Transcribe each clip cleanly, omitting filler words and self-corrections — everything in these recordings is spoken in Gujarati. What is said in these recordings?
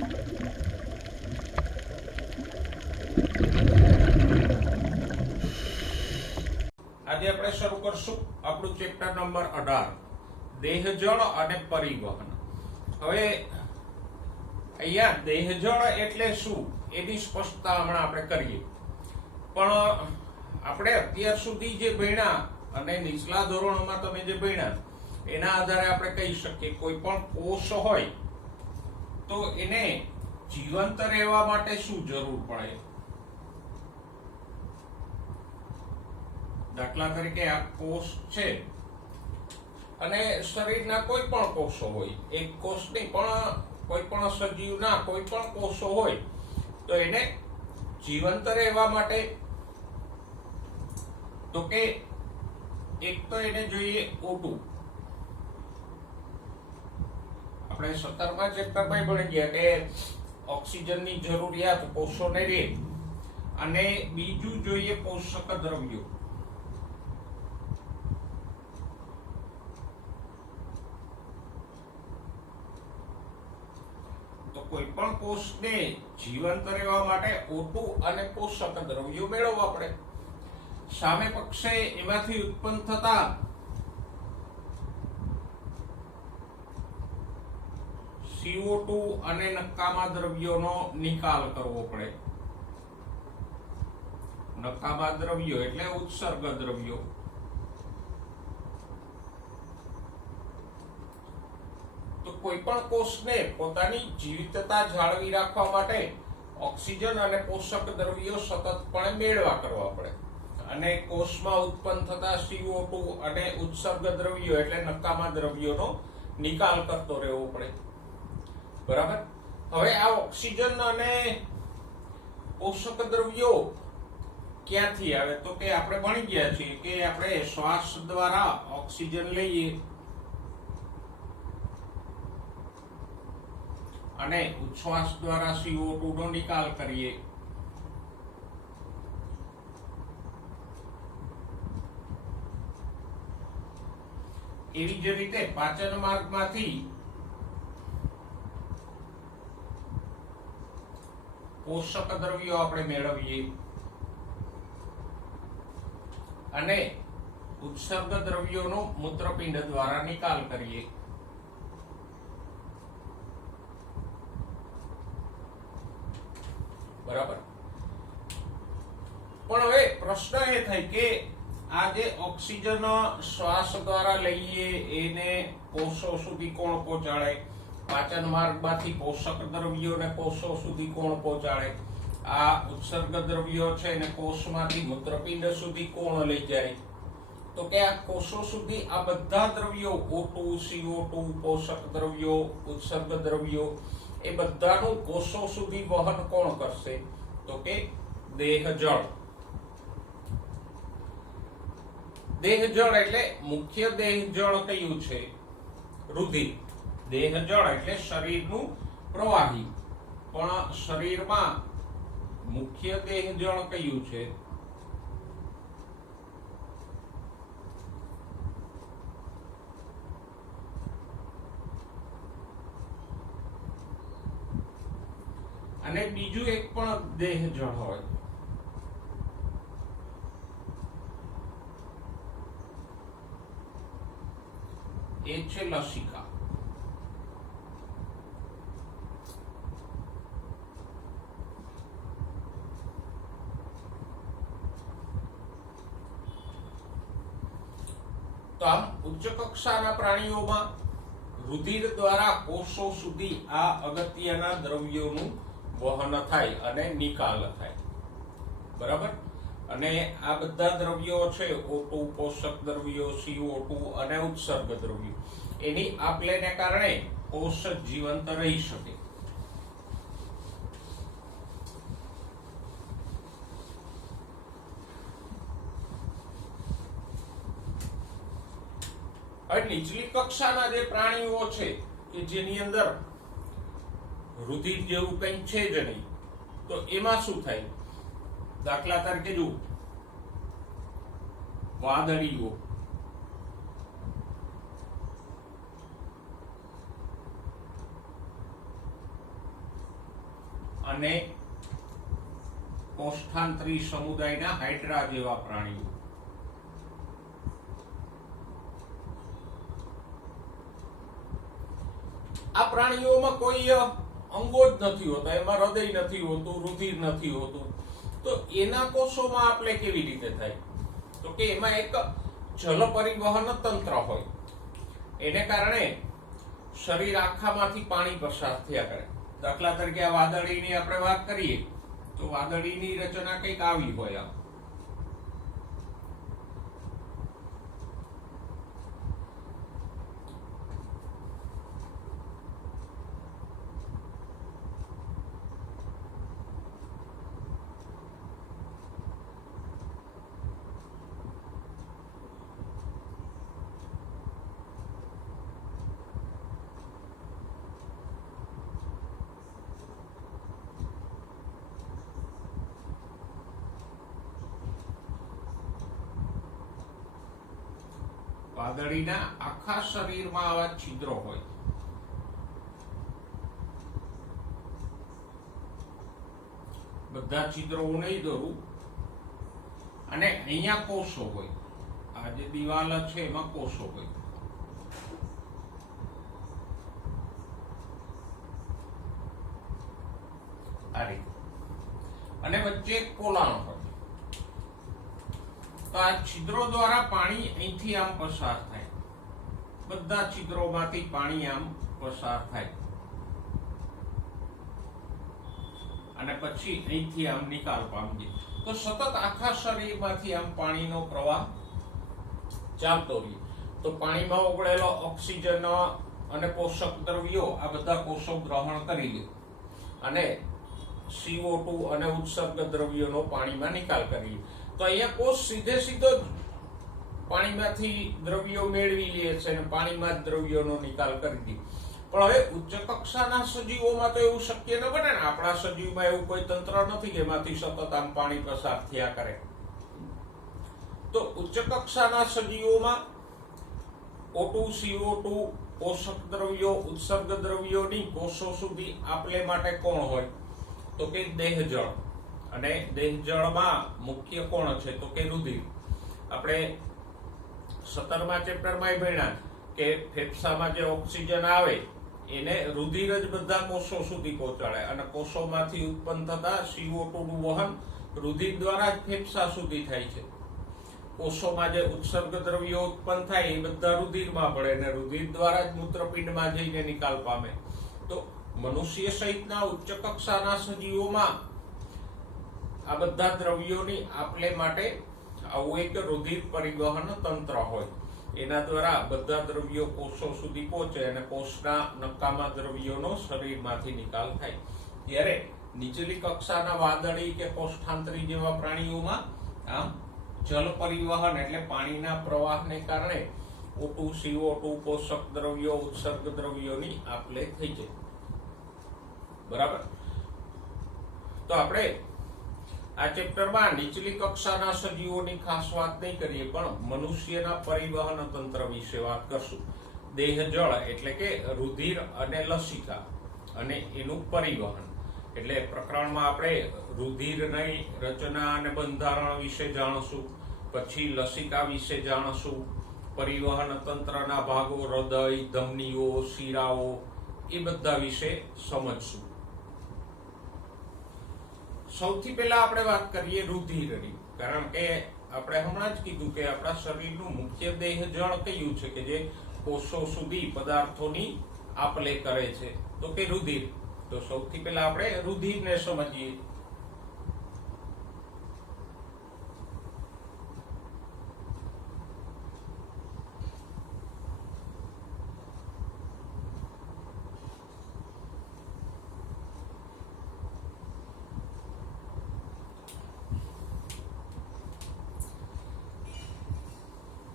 આજે આપણે શરૂ કરશું આપણું ચેપ્ટર નંબર 18 દેહજળ અને પરિવહન. હવે અહીંયા દેહજળ એટલે શું એની સ્પષ્ટતા હમણાં આપણે કરીએ. પણ આપણે અત્યાર સુધી જે ભણ્યા અને નીચલા ધોરણોમાં તમે જે ભણ્યા એના આધારે આપણે કહી શકીએ કોઈ પણ કોષ હોય તો એને જીવંત રહેવા માટે શું જરૂર પડે. દાખલા તરીકે આ કોષ છે અને શરીરના કોઈ પણ કોષો હોય, એક કોષ નહીં પણ કોઈ પણ સજીવના કોઈ પણ કોષો હોય તો એને જીવંત રહેવા માટે તો કે એક તો એને જોઈએ O2. આપણે 17મા ચેપ્ટરમાં ભણી ગયા કે ઓક્સિજનની જરૂરિયાત કોષોને રહે, અને બીજું જોઈએ પોષક દ્રવ્યો. તો કોઈ પણ કોષને જીવંત રહેવા માટે O2 અને પોષક દ્રવ્યો મેળવવા પડે. સામે પક્ષે એમાંથી ઉત્પન્ન થતા CO2 અને નકામા દ્રવ્યોનો નિકાલ કરવો પડે. નકામા દ્રવ્યો એટલે ઉત્સર્ગ દ્રવ્યો. તો કોઈ પણ કોષને પોતાની જીવિતતા જાળવી રાખવા માટે ઓક્સિજન અને પોષક દ્રવ્યો સતતપણે મેળવા કરવા પડે, અને કોષમાં ઉત્પન્ન થતા CO2 અને ઉત્સર્ગ દ્રવ્યો એટલે નકામા દ્રવ્યોનો નિકાલ કરતો રહેવો પડે. બરાબર. હવે આ ઓક્સિજન અને પોષક દ્રવ્યો ક્યાંથી આવે તો કે આપણે ભણી ગયા છીએ કે આપણે શ્વાસ દ્વારા ઓક્સિજન લઈએ અને ઉચ્છ્વાસ દ્વારા CO2 નો નિકાલ કરીએ. એવી જ રીતે પાચન માર્ગમાંથી પોષક દ્રવ્યો આપણે મેળવીએ અને ઉત્સર્ગ દ્રવ્યોનો મૂત્રપિંડ દ્વારા નિકાલ કરીએ. બરાબર. પણ હવે પ્રશ્ન એ થાય કે આ જે ઓક્સિજન શ્વાસ દ્વારા લઈએ એને કોષો સુધી કોણ પહોંચાડે, પાચન માર્ગમાંથી પોષક દ્રવ્યોને કોષો સુધી કોણ પહોંચાડે, આ ઉત્સર્ગ દ્રવ્યો છે એને કોષમાંથી મૂત્રપિંડ સુધી કોણ લઈ જાય. તો કે આ કોષો સુધી આ બધા દ્રવ્યો O2, CO2, પોષક દ્રવ્યો, ઉત્સર્ગ દ્રવ્યો એ બધાનું કોષો સુધી વહન કોણ કરશે તો કે દેહજળ. દેહજળ એટલે મુખ્ય દેહજળ કયું છે? રુધિર. દેહજળ એટલે શરીરનું પ્રવાહી, પણ શરીરમાં મુખ્ય દેહજળ કયું છે? અને બીજું એક પણ દેહજળ હોય, એ છે લસિકા. તો આમ ઉચ્ચ કક્ષાના પ્રાણીઓમાં રુધિર દ્વારા કોષો સુધી આ અગત્યના દ્રવ્યોનું વહન થાય અને નિકાલ થાય. બરાબર. અને આ બધા દ્રવ્યો છે O2, પોષક દ્રવ્યો, CO2 અને ઉત્સર્ગ દ્રવ્યો, એની આપલેને કારણે કોષ જીવંત રહી શકે. હવે નીચલી કક્ષાના જે પ્રાણીઓ છે કે જેની અંદર રુધિર જેવું કંઈ છે જ નહીં, તો એમાં શું થાય? દાખલા તરીકે જો વાદળીઓ, અને કોષ્ઠાંતરી સમુદાયના હાઇડ્રા જેવા પ્રાણીઓ. આ પ્રાણીઓમાં કોઈ અંગો જ નથી હોતા, એમાં હૃદય નથી હોતું, રુધિર નથી હોતું. તો એના કોષોમાં આપણે કેવી રીતે થાય? તો કે એમાં એક જલ પરિવહન તંત્ર હોય, એને કારણે શરીર આખામાંથી પાણી પસાર થયા કરે. દાખલા તરીકે આ વાદળીની આપણે વાત કરીએ તો વાદળીની રચના કંઈક આવી હોય. વાદળીના આખા શરીરમાં આવા છિદ્રો હોય. બધા છિદ્રો હું નહીં દોરું. અને અહીંયા કોષો હોય, આ જે દિવાલ છે એમાં કોષો હોય. આ રીતે. અને વચ્ચે એક પોલાણ હોય. તો આ છિદ્રો દ્વારા પાણી અહીંથી આમ પસાર થાય. બધા છિદ્રોમાંથી પાણી આમ પસાર થાય અને પછી અહીંથી આમ નિકાલ પામે. તો સતત આખા શરીરમાંથી આમ પાણીનો પ્રવાહ ચાલતો રહે. તો પાણીમાં ઓગળેલો ઓક્સિજન અને પોષક દ્રવ્યો આ બધા કોષો ગ્રહણ કરી લે અને CO2 અને ઉત્સર્ગ દ્રવ્યોનો પાણીમાં નિકાલ કરી લે. તો અહીંયા કોષ સીધો પાણીમાંથી દ્રવ્યો મેળવી લે છે અને પાણીમાં જ દ્રવ્યોનો નિકાલ કરી દે. પણ હવે ઉચ્ચ કક્ષાના સજીવોમાં તો એવું શક્ય ન બને ને. આપણા સજીવમાં એવું કોઈ તંત્ર નથી કે એમાંથી સતત આમ પાણી પસાર થયા કરે. તો ઉચ્ચ કક્ષાના સજીવોમાં O2, CO2, પોષક દ્રવ્યો, ઉત્સર્ગ દ્રવ્યોની કોષો સુધી આપલે માટે કોણ હોય? તો કે દેહજળ. અને દેહજળમાં મુખ્ય કોણ છે? તો કે રુધિર. આપણે 17મા ચેપ્ટરમાં ભણ્યા કે ફેફસામાં જે ઓક્સિજન આવે એને રુધિર જ બધા કોષો સુધી પહોંચાડે અને કોષોમાંથી ઉત્પન્ન થતા CO2 નું વહન રુધિર દ્વારા જ ફેફસા સુધી થાય છે. કોષોમાં જે ઉત્સર્ગ દ્રવ્યો ઉત્પન્ન થાય એ બધા રુધિરમાં ભળે અને રુધિર દ્વારા જ મૂત્રપિંડમાં જઈને નિકાલ પામે. તો મનુષ્ય સહિતના ઉચ્ચ કક્ષાના સજીવોમાં આ બધા દ્રવ્યોની આપલે માટે આવું એક રુધિર પરિવહન તંત્ર હોય. એના દ્વારા બધા દ્રવ્યો કોષો સુધી પહોંચે અને કોષના નકામા દ્રવ્યોનો શરીરમાંથી નિકાલ થાય. જ્યારે નીચલી કક્ષાના વાદળી કે કોષ્ઠાંતરી જેવા પ્રાણીઓમાં આમ જલ પરિવહન એટલે પાણીના પ્રવાહને કારણે O2, CO2, પોષક દ્રવ્યો, ઉત્સર્ગ દ્રવ્યોની આપલે થઈ જાય. બરાબર. તો આપણે આ ચેપ્ટરમાં નીચલી કક્ષાના સજીવોની ખાસ વાત નહીં કરીએ, પણ મનુષ્યના પરિવહન તંત્ર વિશે વાત કરશું. દેહજળ એટલે કે રુધિર અને લસિકા અને એનું પરિવહન. એટલે પ્રકરણમાં આપણે રુધિરની રચના અને બંધારણ વિશે જાણશું, પછી લસિકા વિશે જાણશું, પરિવહન તંત્રના ભાગો હૃદય, ધમનીઓ, શિરાઓ એ બધા વિશે સમજશું. સૌથી પહેલા આપણે વાત કરીએ રુધિરની. કારણ કે આપણે હમણાં જ કીધું કે આપણા શરીરનું મુખ્ય દેહજળ કયું છે કે જે કોષો સુધી પદાર્થોની આપલે કરે છે? તો કે રુધિર. તો સૌથી પહેલા આપણે રુધિરને સમજીએ.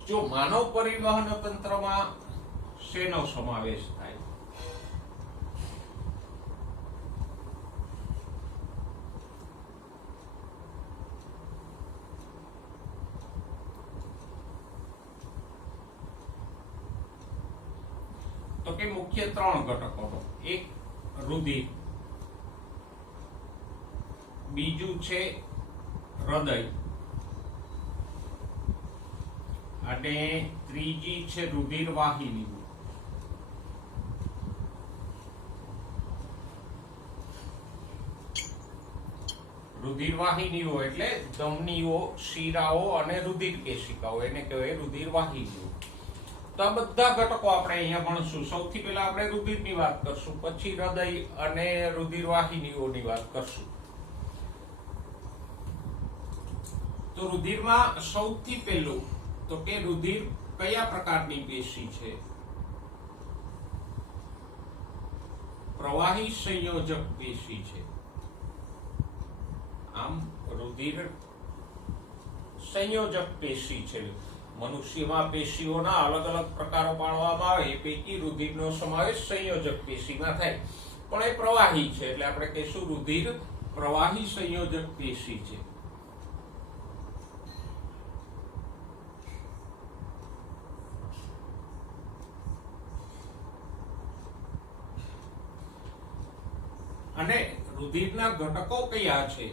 જો માનવ પરિવહન તંત્રમાં શેનો સમાવેશ થાય? તો કે મુખ્ય 3 ઘટકો. એક રુધિર, બીજું છે હૃદય અને ત્રીજી છે રુધિર વાહિનીઓ. રુધિર વાહિનીઓ એટલે ધમનીઓ, શિરાઓ અને રુધિર કેશિકાઓ, એને કહેવાય રુધિર વાહિનીઓ. તો આ બધા ઘટકો આપણે અહીંયા ભણશું. સૌથી પહેલા આપણે રુધિરની વાત કરશું, પછી હૃદય અને રુધિર વાહિનીઓની વાત કરશું. તો રુધિરમાં સૌથી પહેલું તો કે રુધિર કયા પ્રકારની પેશી છે? પ્રવાહી સંયોજક પેશી છે. આમ રુધિર સંયોજક પેશી છે. મનુષ્યમાં પેશીઓના અલગ અલગ પ્રકારો પાડવામાં આવે, એ પૈકી રુધિરનો સમાવેશ સંયોજક પેશીમાં થાય, પણ એ પ્રવાહી છે એટલે આપણે કહીશું રુધિર પ્રવાહી સંયોજક પેશી છે. અને રુધિરના ઘટકો કયા છે?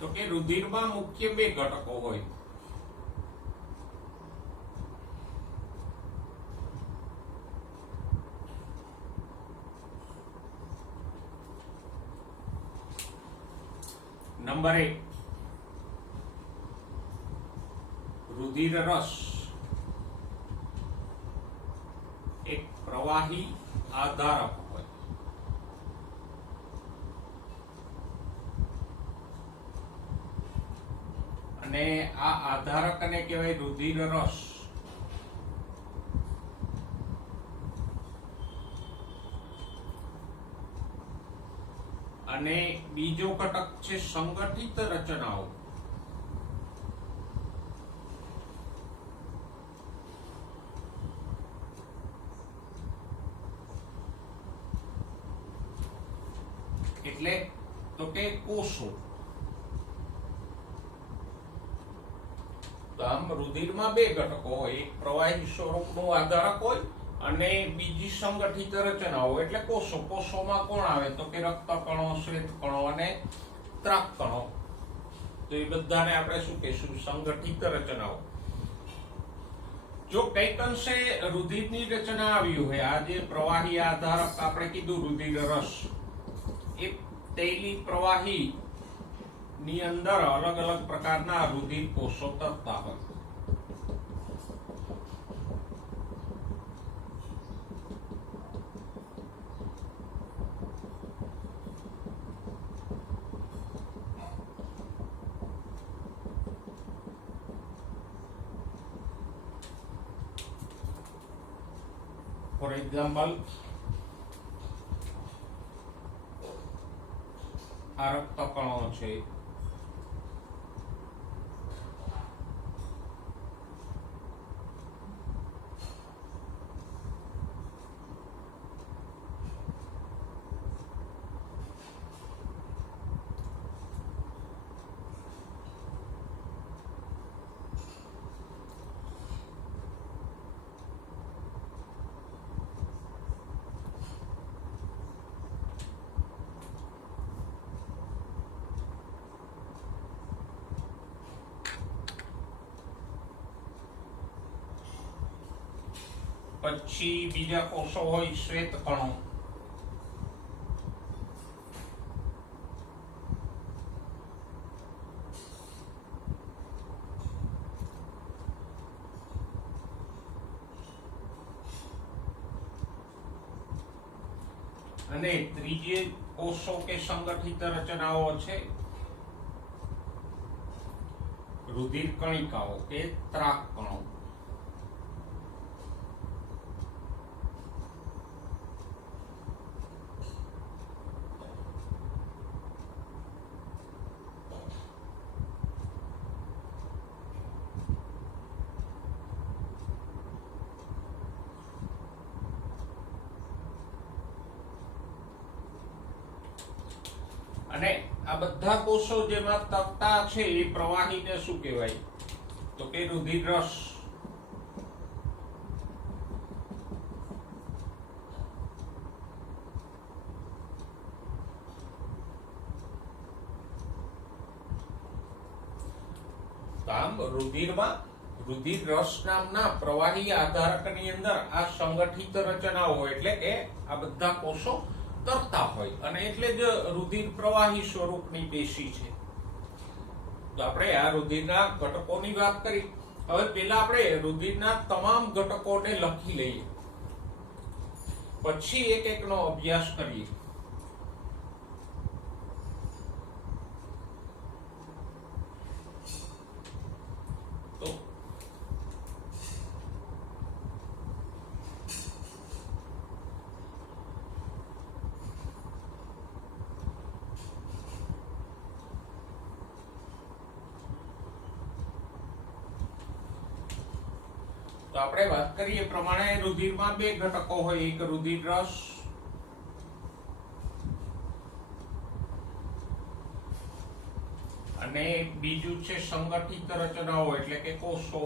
તો કે રુધિરમાં મુખ્ય બે ઘટકો હોય. નંબર 1 રુધિર રસ, એક પ્રવાહી આધારક હોય. અને આ આધારકને કહેવાય રુધિર રસ. અને બીજો ઘટક છે સંગઠિત રચનાઓ. એટલે તો કે કોષો. તો આમ રુધિરમાં બે ઘટકો હોય, એક પ્રવાહી સ્વરૂપનું આધારક હોય અને બીજી સંગઠિત રચનાઓ એટલે કોષો. કોષોમાં કોણ આવે? તો કે રક્તકણો, શ્વેતકણો અને ત્રાકકણો. તો એ બધાને આપણે શું કહીશું? સંગઠિત રચનાઓ. જો કઈક અંશે રુધિરની રચના આવી હોય, આ જે પ્રવાહી આધારક આપણે કીધું રુધિર રસ, એ તૈલી પ્રવાહી ની અંદર અલગ અલગ પ્રકારના રુધિર કોષો તરતા હોય. ફોર એક્ઝામ્પલ, આ રક્તકણો છે, પછી બીજા કોષો હોય શ્વેતકણો. અને ત્રીજી કોષો કે સંગઠિત રચનાઓ છે રુધિર કણિકાઓ કે ત્રાકકણો. અને આ બધા કોષો જેમાં તરતા છે એ પ્રવાહીને શું કહેવાય? તો કે રુધિર રસ. તો આમ રુધિર રસ નામના પ્રવાહી આધારકની અંદર આ સંગઠિત રચનાઓ એટલે કે આ બધા કોષો તરતા હોય અને એટલે જ રુધિર પ્રવાહી સ્વરૂપની પેશી છે. તો આપણે આ રુધિરના ઘટકોની વાત કરી. હવે પેલા આપણે રુધિરના તમામ ઘટકોને લખી લઈએ, પછી એક એકનો અભ્યાસ કરીએ. તો આપણે વાત કરીએ પ્રમાણે રુધિરમાં બે ઘટકો હોય, એક રુધિર રસ અને બીજું છે સંગઠિત રચનાઓ એટલે કે કોષો.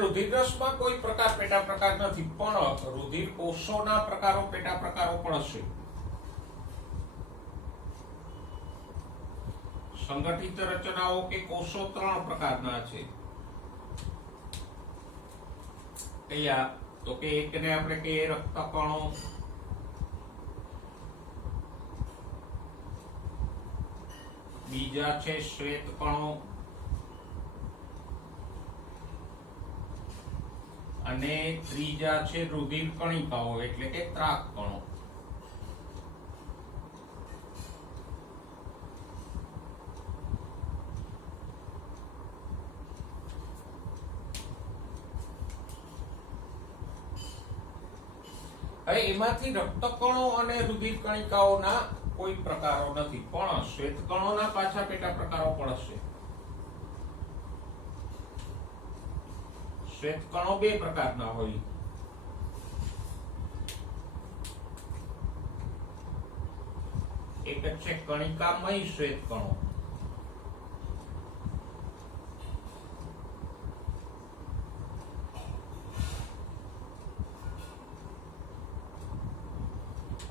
રુધિર રસમાં કોઈ પ્રકાર પેટા પ્રકાર નથી, પણ રુધિર કોષોના પ્રકારો પેટા પ્રકારો પણ હશે. સંગઠિત રચનાઓ કે કોષો 3 પ્રકારના છે. કયા? તો કે એકને આપણે કહીએ રક્તકણો, બીજા છે શ્વેતકણો અને ત્રીજા છે રુધિર કણિકાઓ એટલે કે ત્રાકકણો. હવે એમાંથી રક્તકણો અને રુધિર કણિકાઓના કોઈ પ્રકારો નથી, પણ શ્વેતકણોના પાછા પેટા પ્રકારો પણ હશે. શ્વેતકણો 2 પ્રકારના હોય. એક છે કણિકામય શ્વેતકણો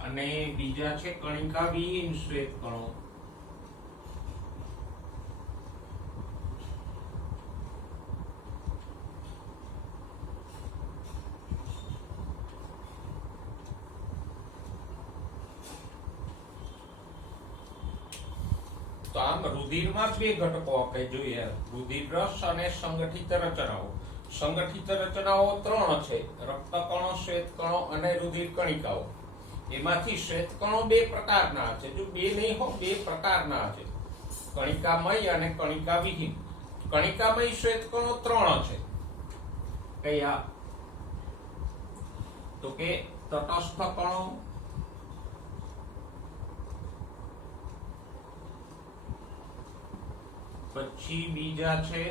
અને બીજા છે કણિકા વિહીન શ્વેતકણો. તો આમ રુધિરમાં 2 ઘટકો આપણે જોઈએ, રુધિર રસ અને સંગઠિત રચનાઓ. સંગઠિત રચનાઓ 3 છે, રક્તકણો, શ્વેતકણો અને રુધિર કણિકાઓ. એમાંથી શ્વેતકણો 2 પ્રકારના છે, જો 2 નહીં હોય 2 પ્રકારના છે, કણિકામય અને કણિકા વિહીન. કણિકામય શ્વેતકણો 3 છે. કયા? તો કે તટસ્થ કણો, પછી બીજા છે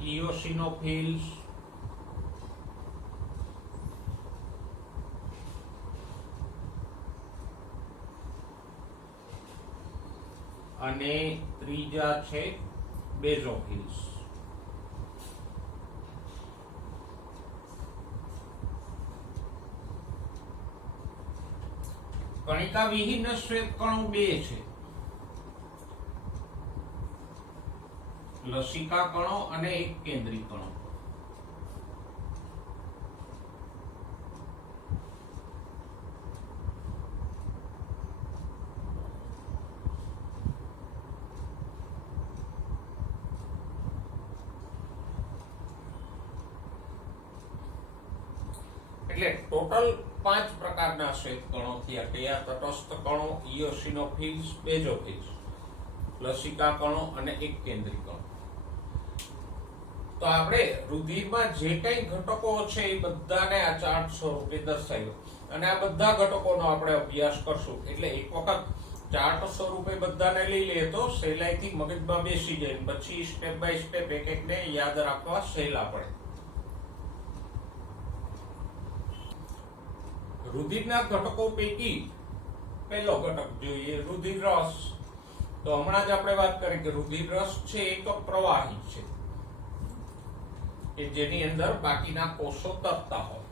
ઇયોસિનોફિલ્સ અને ત્રીજા છે બેઝોફિલ્સ. કણિકા વિહીન શ્વેતકણો 2 છે, લસિકા કણો અને એક કેન્દ્રી કણો. એટલે ટોટલ 5 પ્રકારના શ્વેતકણો થયા. કયા? તટસ્થ કણો, ઇયોસિનોફિલ્સ, બેઝોફિલ્સ, લસિકા કણો અને એક કેન્દ્રી કણો. તો આપણે રુધિરમાં જે કઈ ઘટકો છે એ બધાને આ ચાર્ટ સ્વરૂપે દર્શાવ્યો અને આ બધા ઘટકોનો આપણે અભ્યાસ કરશું. એટલે એક વખત ચાર્ટ સ્વરૂપે બધાને લઈ લઈએ તો સહેલાઈથી મગજમાં બેસી જાય, પછી સ્ટેપ બાય સ્ટેપ એક એકને યાદ રાખવા સહેલા પડે. રુધિરના ઘટકો પૈકી પહેલો ઘટક જોઈએ, રુધિર રસ. તો હમણાં જ આપણે વાત કરી કે રુધિર રસ છે એક પ્રવાહી છે. કે જેની અંદર બાકીના કોષો તરતા હોય.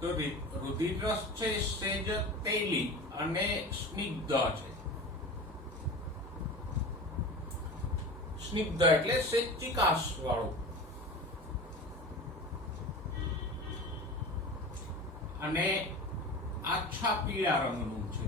તો રુધિરરસ છે સહેજ તેલી અને સ્નિગ્ધ છે. સ્નિગ્ધ એટલે સહેજ ચીકાશ વાળું અને આછા પીળા રંગનું છે.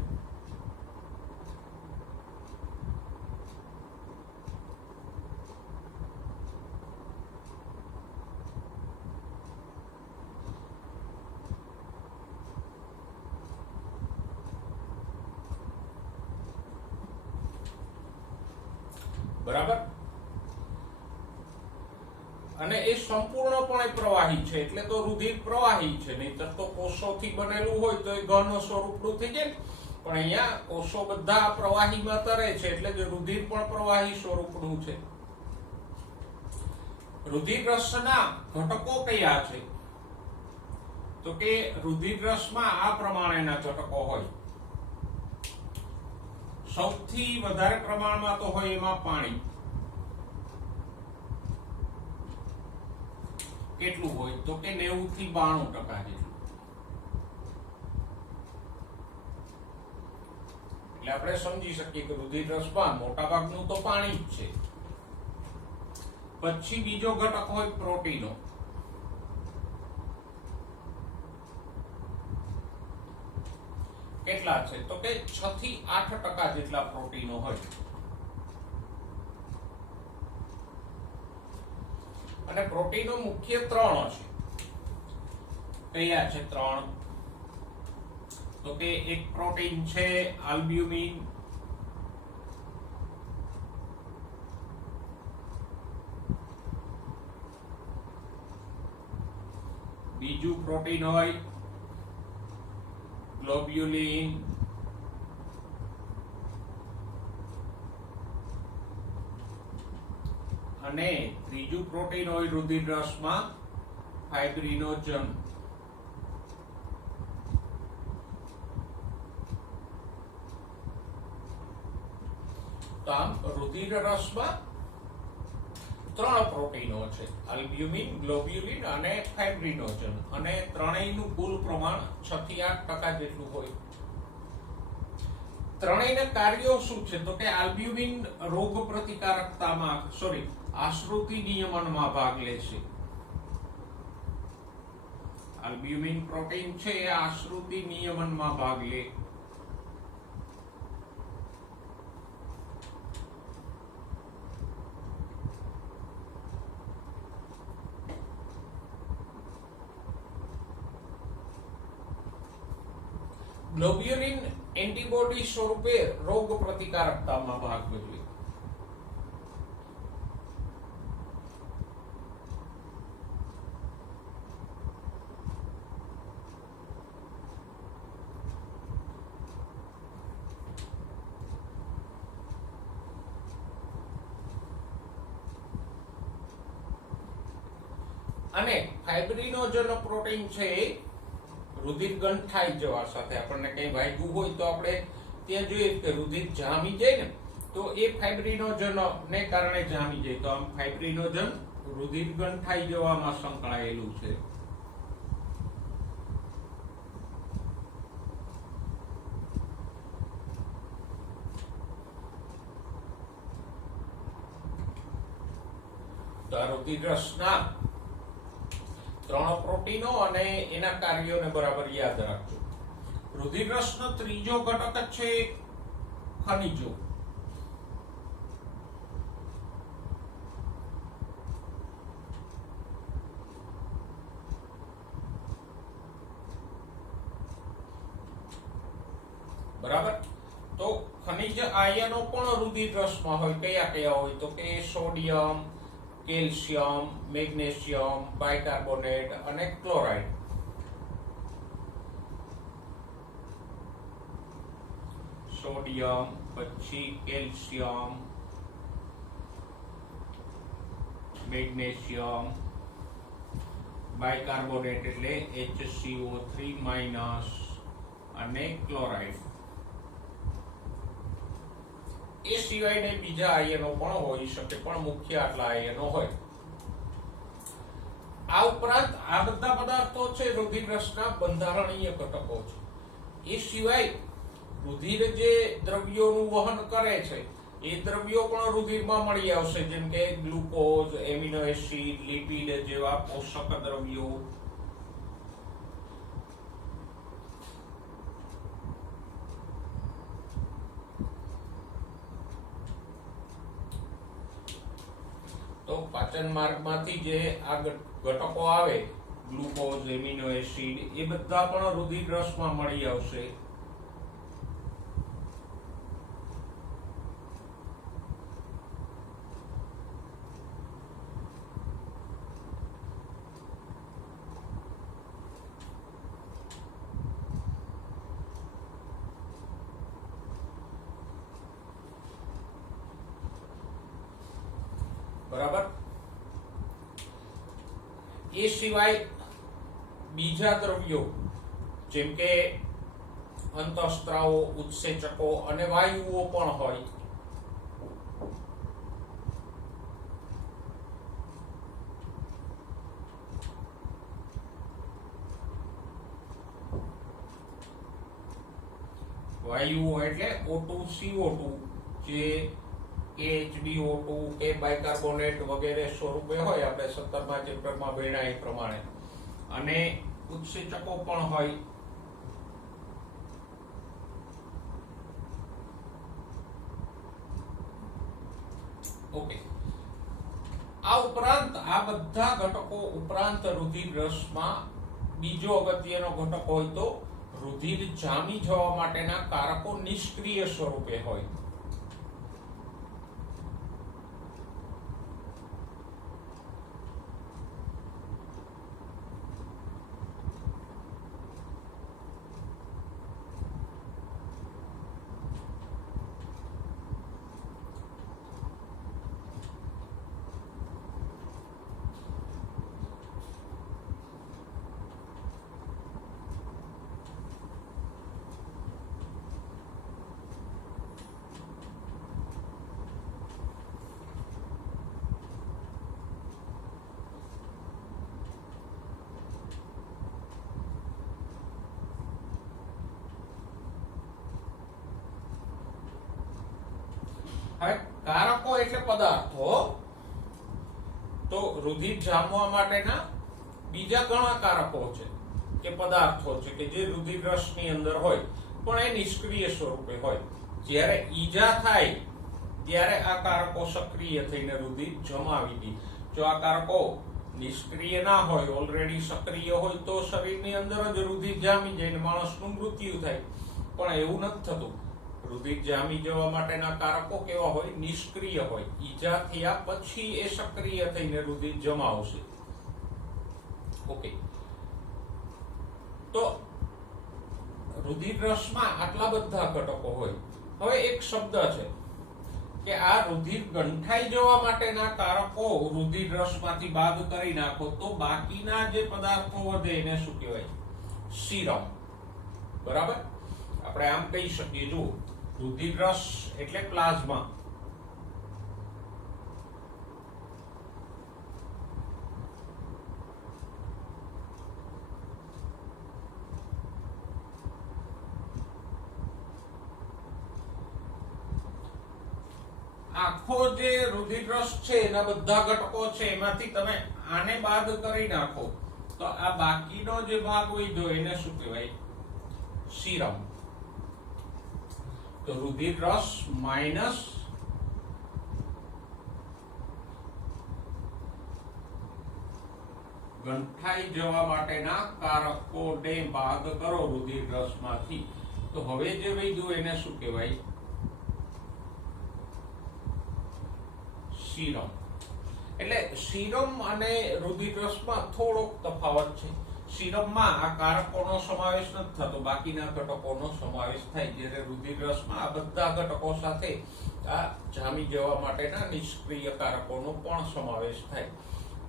બરાબર. અને એ સંપૂર્ણપણે પ્રવાહી છે એટલે તો રુધિર પ્રવાહી છે, નહીંતર તો કોષોથી બનેલું હોય તો એ ઘન સ્વરૂપનું થઈ જાય. પણ અહીંયા કોષો બધા પ્રવાહીમાં તરે છે એટલે કે રુધિર પણ પ્રવાહી સ્વરૂપનું છે. રુધિર રસના ઘટકો કયા છે? તો કે રુધિર રસમાં આ પ્રમાણેના ઘટકો હોય. સૌથી વધારે પ્રમાણમાં તો હોય એમાં પાણી. કેટલું હોય? તો કે 90 થી 92% જેટલું. એટલે આપણે સમજી શકીએ કે રુધિર રસમાં મોટા ભાગનું તો પાણી જ છે. પછી બીજો ઘટક હોય પ્રોટીનો. કેટલા છે? તો કે 6 થી 8% જેટલા પ્રોટીનો હોય. અને પ્રોટીનો મુખ્ય 3 છે. કયા છે 3? તો કે એક પ્રોટીન છે આલ્બ્યુમિન, બીજું પ્રોટીન હોય ગ્લોબ્યુલિન, અને ત્રીજું પ્રોટીન હોય રુધિર રસમાં ફાઇબ્રિનોજન. તો આમ રુધિર રસમાં 3 પ્રોટીનો છે, આલ્બ્યુમિન, ગ્લોબ્યુલિન અને ફાઇબ્રિનોજન, અને ત્રણેયનું કુલ પ્રમાણ 6 થી 8% જેટલું હોય. ત્રણેયના કાર્યો શું છે? તો કે આલ્બ્યુમિન રોગ પ્રતિકારકતામાં આશ્રુતિ નિયમનમાં ભાગ લે છે. આલ્બ્યુમિન પ્રોટીન છે એ આશ્રુતિ નિયમનમાં ભાગ લે. ગ્લોબ્યુલિન એન્ટીબોડી સ્વરૂપે રોગ પ્રતિકારકતામાં ભાગ ભજવે. અને ફાઇબ્રિનોજન પ્રોટીન છે રુધિર ગંઠાઈ જવા સાથે આપણને કઈ વાગ્યું હોય તો આપણે ત્યાં જોઈએ કે રુધિર જામી જાય ને, તો એ ફાઇબ્રિનોજન ને કારણે જામી જાય. તો આમ ફાઇબ્રિનોજન રુધિર ગંઠાઈ જવામાં સંકળાયેલું છે. તો આ રુધિર રસના 3 પ્રોટીનો અને એના કાર્યોને બરાબર યાદ રાખજો. રુધિર રસનો ત્રીજો ઘટક છે ખનિજો. બરાબર. તો ખનિજ આયનો પણ રુધિર રસમાં હોય. કયા કયા હોય? તો કે સોડિયમ, કેલ્શિયમ, મેગ્નેશિયમ, બાયકાર્બોનેટ અને ક્લોરાઇડ. સોડિયમ, પછી કેલ્શિયમ, મેગ્નેશિયમ, બાયકાર્બોનેટ એટલે HCO3 માઇનસ અને ક્લોરાઇડ. એ સિવાયને બીજા આયનો પણ હોઈ શકે, પણ મુખ્ય આટલા આયનો હોય. આ ઉપરાંત આ બધા પદાર્થો છે રુધિર રસના બંધારણીય ઘટકો છે. એ સિવાય રુધિર જે દ્રવ્યોનું વહન કરે છે એ દ્રવ્યો પણ રુધિરમાં મળી આવશે, જેમ કે ગ્લુકોઝ, એમિનો એસિડ, લિપિડ જેવા પોષક દ્રવ્યો. તો પાચન માર્ગમાંથી જે આ ઘટકો આવે, ગ્લુકોઝ, એમિનો એસિડ, એ બધા પણ રુધિર રસમાં મળી આવશે. બરાબર. એ સિવાય બીજા દ્રવ્યો જેમ કે અંતઃસ્ત્રાવો, ઉત્સેચકો અને વાયુઓ પણ હોય. વાયુઓ એટલે O2, CO2 જે HBO2 કે બાયકાર્બોનેટ વગેરે સ્વરૂપે હોય, આપણે 17મા ચેપ્ટરમાં ભણ્યા એ પ્રમાણે. અને ઉત્સેચકો પણ હોય. ઓકે. આ ઉપરાંત આ બધા ઘટકો ઉપરાંત રુધિર રસમાં બીજો અગત્યનો ઘટક હોય તો રુધિર જામી જવા માટેના કારકો નિષ્ક્રિય સ્વરૂપે હોય. હવે કારકો એટલે પદાર્થો. તો રુધિર જામવા માટેના બીજા ઘણા કારકો છે કે પદાર્થો છે કે જે રુધિર રસની અંદર હોય, પણ એ નિષ્ક્રિય સ્વરૂપે હોય. જ્યારે ઈજા થાય ત્યારે આ કારકો સક્રિય થઈને રુધિર જમાવી દે. જો આ કારકો નિષ્ક્રિય ના હોય, ઓલરેડી સક્રિય હોય, તો શરીરની અંદર જ રુધિર જામી જાય અને માણસનું મૃત્યુ થાય. પણ એવું નથી થતું. રુધિર જામી જવા માટેના કારકો કેવા હોય? નિષ્ક્રિય હોય. ઈજા થયા પછી એ સક્રિય થઈને રુધિર જમાવશે. ઓકે. તો રુધિર રસમાં આટલા બધા ઘટકો હોય. હવે એક શબ્દ છે કે આ રુધિર ગંઠાઈ જવા માટેના કારકો રુધિર રસમાંથી બાદ કરી નાખો તો બાકીના જે પદાર્થો વધે એને શું કહેવાય? સીરમ. બરાબર. આપણે આમ કહી શકીએ, જો રુધિર રસ એટલે પ્લાઝમા. આખો જે રુધિર રસ છે એના બધા ઘટકો છે એમાંથી તમે આને બાદ કરી નાખો તો આ બાકીનો જે ભાગ હોય એને શું કહેવાય? સીરમ. તો રુધિર રસ માઇનસ ગંઠાઈ જવા માટેના કારકોને બાદ કરો રુધિર રસમાંથી, તો હવે જે વધ્યું એને શું કહેવાય? સીરમ. એટલે સીરમ અને રુધિર રસમાં થોડોક તફાવત છે. સીરમમાં આ કારકોનો સમાવેશ નથી થતો, બાકીના ઘટકોનો સમાવેશ થાય. જ્યારે રુધિર રસમાં આ બધા ઘટકો સાથે આ જામી જવા માટેના નિષ્ક્રિય કારકોનો પણ સમાવેશ થાય.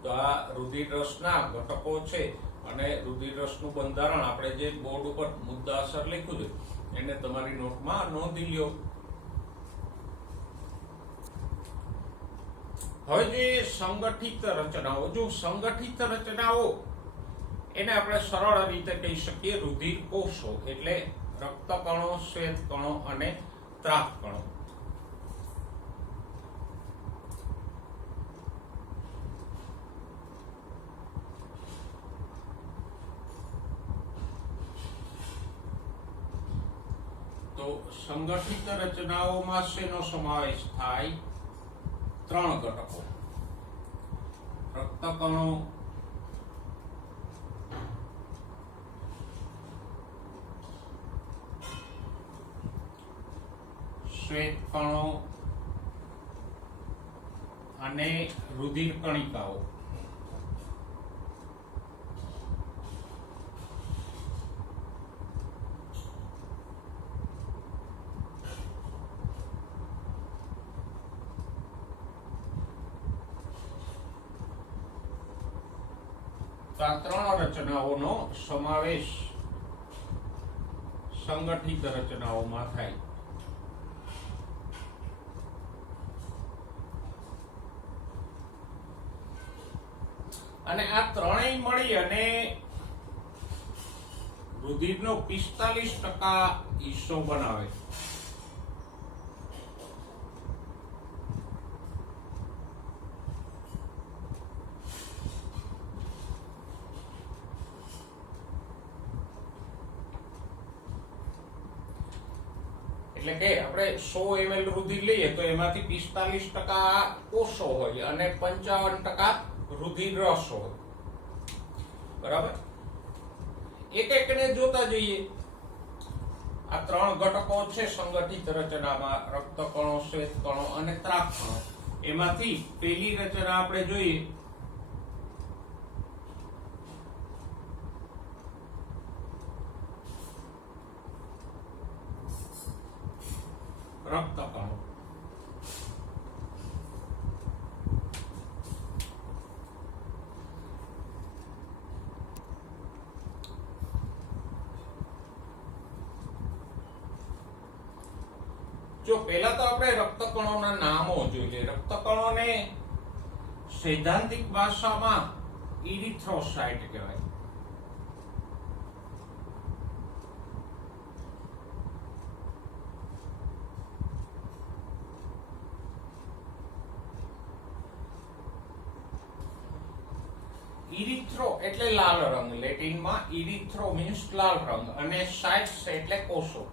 તો આ રુધિરરસના ઘટકો છે અને રુધિરરસનું બંધારણ આપણે જે બોર્ડ ઉપર મુદ્દાસર લખ્યું છે એને તમારી નોટમાં નોંધી લ્યો. હવે જે સંગઠિત રચનાઓ, જો સંગઠિત રચનાઓ એને આપણે સરળ રીતે કહી શકીએ રુધિર કોષો, એટલે રક્તકણો, શ્વેતકણો અને ત્રાકકણો. તો સંગઠિત રચનાઓમાં શેનો સમાવેશ થાય? 3 ઘટકો: રક્તકણો, શ્વેતકણો અને રુધિર કણિકાઓ. આ 3 રચનાઓનો સમાવેશ સંગઠિત રચનાઓમાં થાય. અને આ ત્રણેય મળી અને રુધિરનો 45% હિસ્સો બનાવે. એટલે કે આપણે 100 ml રુધિર લઈએ તો એમાંથી 45% કોષો હોય અને 55% રુધિર રસ હોય. બરાબર? એક એકને જોતા જઈએ. આ 3 ઘટકો છે સંગઠિત રચનામાં: રક્તકણો, શ્વેતકણો અને ત્રાકકણો. એમાંથી પહેલી રચના આપણે જોઈએ રક્તકણો. જો પહેલા તો આપણે રક્તકણોના નામો જોઈ લઈએ. રક્તકણોને સૈદ્ધાંતિક ભાષામાં ઇરિથ્રોસાઇટ કહેવાય. ઇરિથ્રો એટલે લાલ રંગ, લેટિનમાં ઇરિથ્રો મીન્સ લાલ રંગ, અને સાઇટ્સ એટલે કોષો.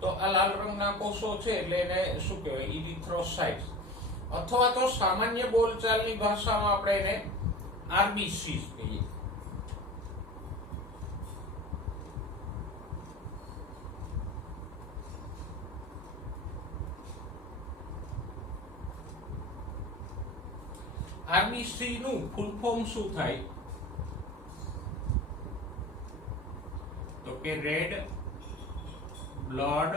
તો આ લાલ રંગના કોષો છે એટલે એને શું કહેવાય? ઇરિથ્રોસાઇટ્સ. અથવા તો સામાન્ય બોલચાલની ભાષામાં આપણે એને આરબીસી કહીએ. આરબીસી નું ફૂલ ફોર્મ શું થાય? તો કે રેડ બ્લડ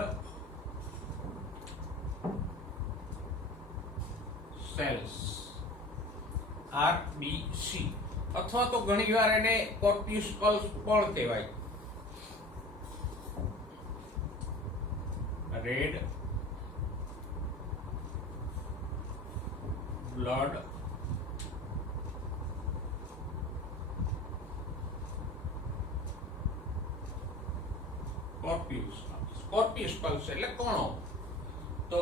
સેલ્સ, આરબીસી. અથવા તો ઘણીવાર એને કોર્પ્યુસ્કલ્સ પણ કહેવાય. રેડ બ્લડ કોર્પ્યુસ્કલ્સ એટલે કણો. તો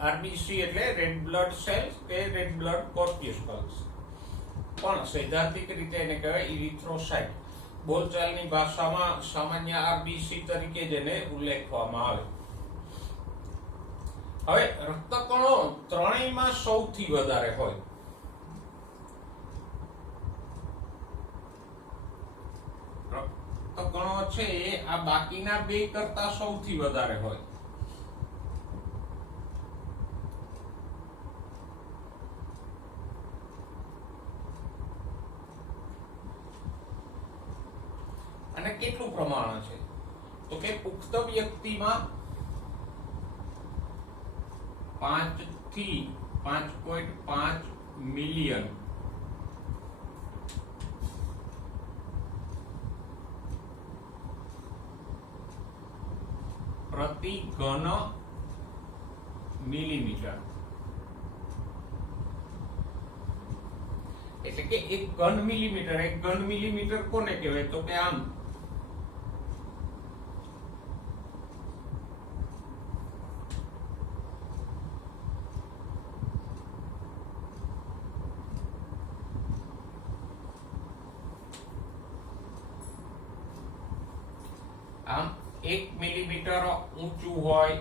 આરબીસી એટલે રેડ બ્લડ સેલ્સ કે રેડ બ્લડ કોર્પ્યુસ્કલ્સ. પણ સૈદ્ધાંતિક રીતે એને કહેવાય ઇરિથ્રોસાઇટ. બોલચાલની ભાષામાં સામાન્ય આરબીસી તરીકે જેને ઉલ્લેખવામાં આવે. હવે રક્તકણો ત્રણેયમાં સૌથી વધારે હોય. રક્તકણો છે આ બાકીના 2 કરતા સૌથી વધારે હોય. અને કેટલું પ્રમાણ છે? તો કે પુખ્ત વ્યક્તિમાં 5 થી 5.5 મિલિયન પ્રતિ ઘન મિલીમીટર, એટલે કે એક ઘન મિલીમીટર કોને કહેવાય? તો કે આમ આમ 1 મિલીમીટર ઊંચું હોય,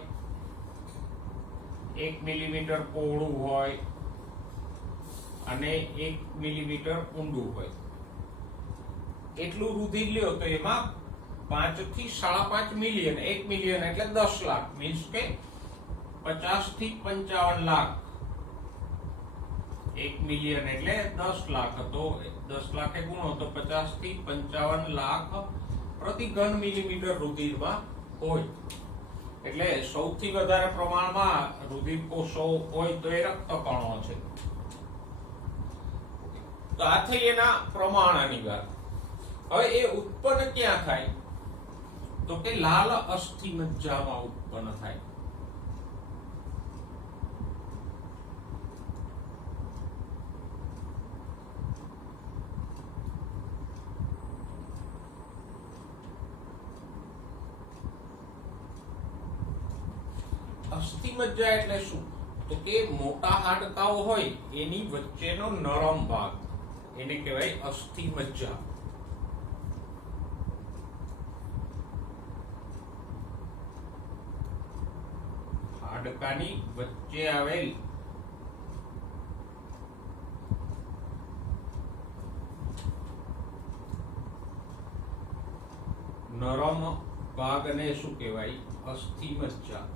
1 મિલીમીટર પહોળું હોય અને 1 મિલીમીટર ઊંડું હોય, એટલું રુધિર લ્યો તો એમાં 5 થી 5.5 મિલિયન, 1 મિલિયન એટલે 10 લાખ, મીન્સ કે 50 થી 55 લાખ. 1 મિલિયન એટલે 10 લાખ, તો 10 લાખે ગુણો તો 50 થી 55 લાખ પ્રતિ ઘન મિલીમીટર રુધિરમાં હોય. એટલે સૌથી વધારે પ્રમાણમાં રુધિર કોષો હોય તો એ રક્તકણો છે. તો આ થઈ એના પ્રમાણની વાત. હવે એ ઉત્પન્ન ક્યાં થાય? તો કે લાલ અસ્થિ મજ્જામાં ઉત્પન્ન થાય. અસ્થિ મજ્જા એટલે શું? તો કે મોટા હાડકાઓ હોય એની વચ્ચેનો નરમ ભાગ, એને કહેવાય અસ્થિ મજ્જા. હાડકાની વચ્ચે આવેલ નરમ ભાગને શું કહેવાય? અસ્થિ મજ્જા.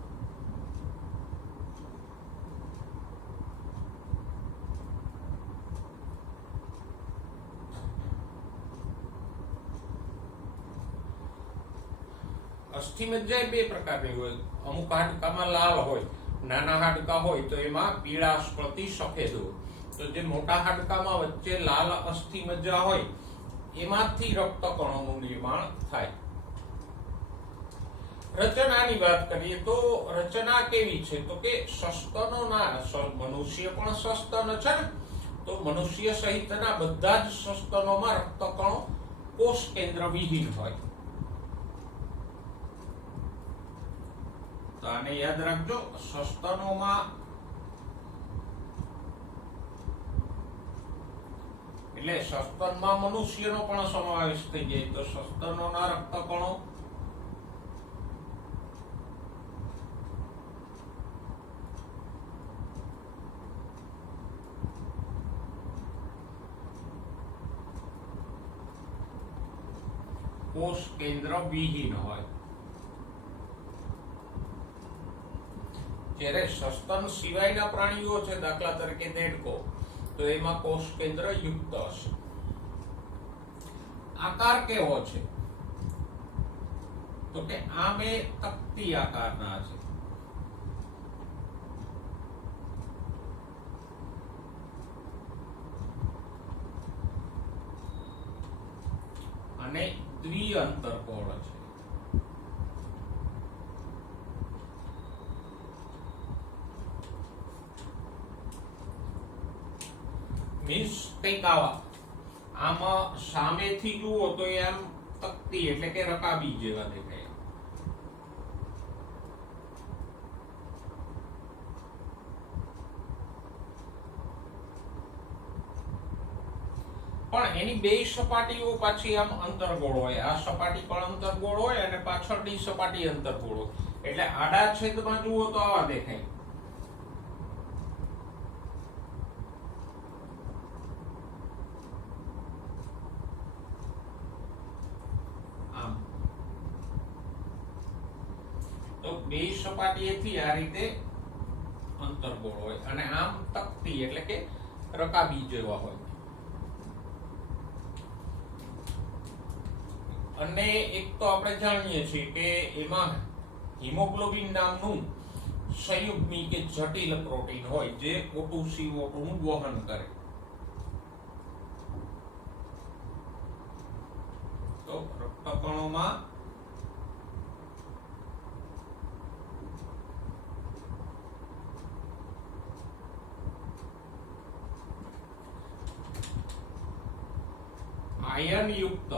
અસ્થિ મજ્જા બે પ્રકારની હોય. અમુક હાડકામાં લાલ હોય, નાના હાડકા હોય તો એમાં પીળાશ પ્રતિ સફેદ હોય. તો જે મોટા હાડકામાં વચ્ચે લાલ અસ્થિ મજ્જા હોય એમાંથી રક્તકણોનું નિર્માણ થાય. રચનાની વાત કરીએ તો રચના કેવી છે? તો કે સસ્તનોના, મનુષ્ય પણ સસ્તન છે ને, તો મનુષ્ય સહિતના બધા જ સસ્તનોમાં રક્તકણો કોષ કેન્દ્ર વિહીન હોય. તો આને યાદ રાખજો, સસ્તનોમાં એટલે સસ્તનમાં મનુષ્યનો પણ સમાવેશ થઈ જાય. તો સસ્તનોના રક્તકણો કોષ કેન્દ્ર વિહીન હોય. જ્યારે સસ્તન સિવાયના પ્રાણીઓ છે, દાખલા તરીકે દેડકો, તો એમાં કોષ કેન્દ્ર યુક્ત હશે. આકાર કેવો છે? તો કે આમ એ તકતી આકારના છે. અને દ્વિઅંતરકોણ છે. મીન્સ કઈક આવા, આમાં સામેથી જુઓ તો એ આમ તકતી એટલે કે રકાબી જેવા દેખાય. પણ એની બે સપાટીઓ પાછી આમ અંતર્ગોળ હોય. આ સપાટી પણ અંતર્ગોળ હોય અને પાછળની સપાટી અંતર્ગોળ હોય. એટલે આડા છેદમાં જુઓ તો આવા દેખાય. બે સપાટીએથી આ રીતે અંતર્ગોળ હોય અને આમ તકતી એટલે કે રકાબી જેવા હોય. અને એક તો આપણે જાણીએ છીએ કે એમાં હિમોગ્લોબિન નામનું સંયુગ્મી કે જટિલ પ્રોટીન હોય જે O2CO2 નું વહન કરે. તો રક્તકણોમાં આયન યુક્ત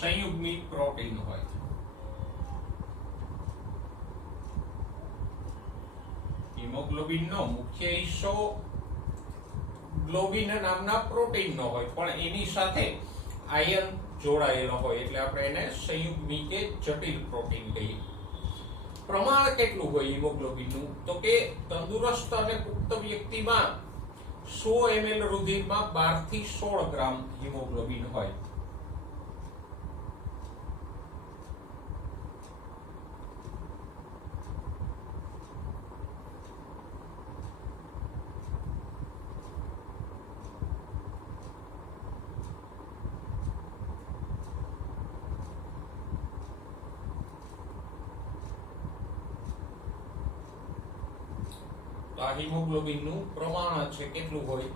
સંયુગ્મિત પ્રોટીન હોય. હિમોગ્લોબિનનો મુખ્ય હિસ્સો ગ્લોબિન નામના પ્રોટીનનો હોય, પણ એની સાથે આયન જોડાયેલો હોય એટલે આપણે એને સંયુગ્મી કે જટિલ પ્રોટીન કહીએ. પ્રમાણ કેટલું હોય હિમોગ્લોબિનનું? તો કે તંદુરસ્ત અને પુખ્ત વ્યક્તિમાં 100 ml રુધિરમાં 12 થી 16 ગ્રામ હિમોગ્લોબિન હોય. આ હિમોગ્લોબિનનું પ્રમાણ છે કેટલું હોય?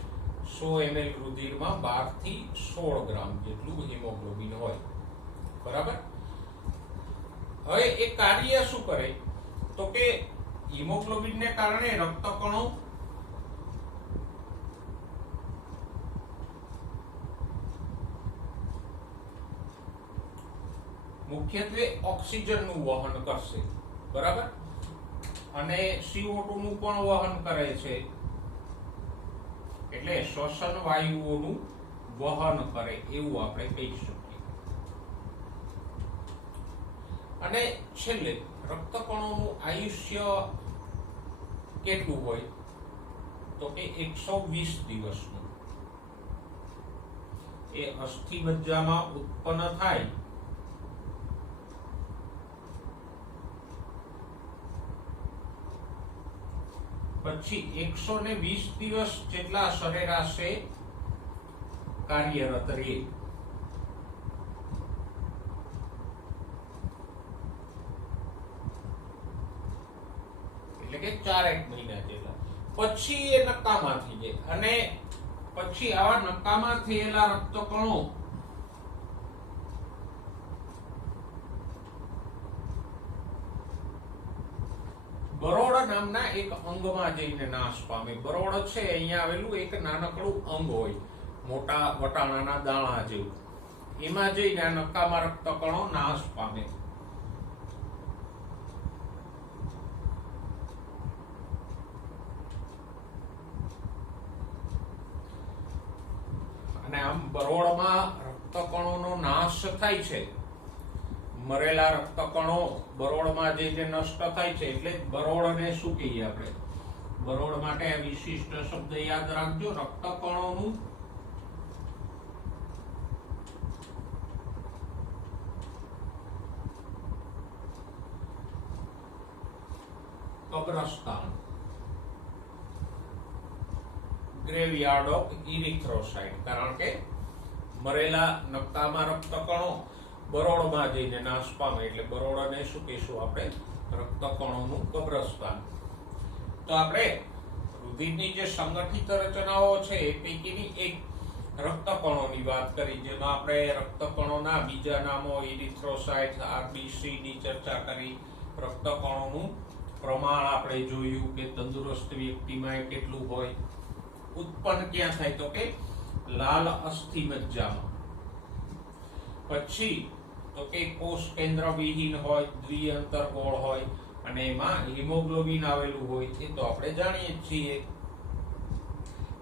100 ml રુધિરમાં 12 થી 16 ગ્રામ જેટલું હિમોગ્લોબિન હોય. બરાબર. હવે એ કાર્ય શું કરે? તો કે હિમોગ્લોબિનને કારણે રક્તકણો મુખ્યત્વે ઓક્સિજનનું વહન કરશે. બરાબર. અને CO2 નું પણ વહન કરે છે, એટલે શ્વસન વાયુઓનું વહન કરે એવું આપણે કહી શકીએ. અને છેલ્લે રક્તકણોનું આયુષ્ય કેટલું હોય? તો કે 120 દિવસનું. એ અસ્થિમજ્જામાં ઉત્પન્ન થાય પછી 120 દિવસ જેટલા સરેરાશે કાર્યરત રહે. એટલે કે 4 મહિના જેટલા. પછી એ નકામા થઈ જાય અને પછી આવા નકામા થયેલા રક્તકણો બરોળ નામના એક અંગમાં જઈને નાશ પામે. બરોળ છે અહીંયા આવેલું એક નાનકડું અંગ હોય, મોટા વટાણાના દાણા જેવું. એમાં જઈને આ નકામા રક્તકણો નાશ પામે. અને આમ બરોળમાં રક્તકણોનો નાશ થાય છે. મરેલા રક્તકણો બરોળમાં જઈને નષ્ટ થાય છે એટલે બરોળને શું કહીએ આપણે? બરોળ માટે આ વિશિષ્ટ શબ્દ યાદ રાખજો, રક્તકણોનું કબ્રસ્તાન, ગ્રેવયાર્ડ ઓફ ઇરિથ્રોસાઇટ. કારણ કે મરેલા નકામા રક્તકણો બરોળમાં જઈને નાશ પામે એટલે બરોળને શું કહીશું આપણે? રક્તકણોનું કબ્રસ્તાન. તો આપણે રુધિરની જે સંગઠિત રચનાઓ છે એ પૈકીની એક રક્તકણોની વાત કરી, જેમાં આપણે રક્તકણોના બીજા નામો ઇરિથ્રોસાઇટ્સ, આરબીસી ની ચર્ચા કરી. રક્તકણોનું પ્રમાણ આપણે જોયું કે તંદુરસ્ત વ્યક્તિમાં કેટલું હોય. ઉત્પન્ન ક્યાં થાય? તો કે લાલ અસ્થિમજ્જામાં. પછી તો કે કોષ કેન્દ્ર વિહીન હોય, દ્વિઅંતરગોળ હોય અને એમાં હિમોગ્લોબિન આવેલું હોય. એ તો આપણે જાણીએ જ છીએ.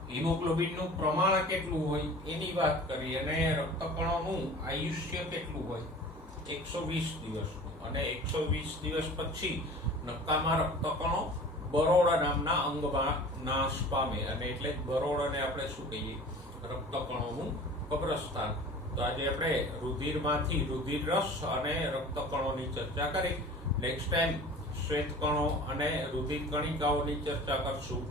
હિમોગ્લોબિનનું પ્રમાણ કેટલું હોય એની વાત કરી. અને રક્તકણોનું આયુષ્ય કેટલું હોય? 120 દિવસનું. અને 120 દિવસ પછી નકામા રક્તકણો બરોળ નામના અંગમાં નાશ પામે અને એટલે જ બરોળને આપણે શું કહીએ? રક્તકણોનું કબ્રસ્તાન. તો આજે આપણે રુધિરમાંથી રુધિર રસ અને રક્તકણોની ચર્ચા કરી. નેક્સ્ટ ટાઈમ શ્વેતકણો અને રુધિર કણિકાઓની ચર્ચા કરશું.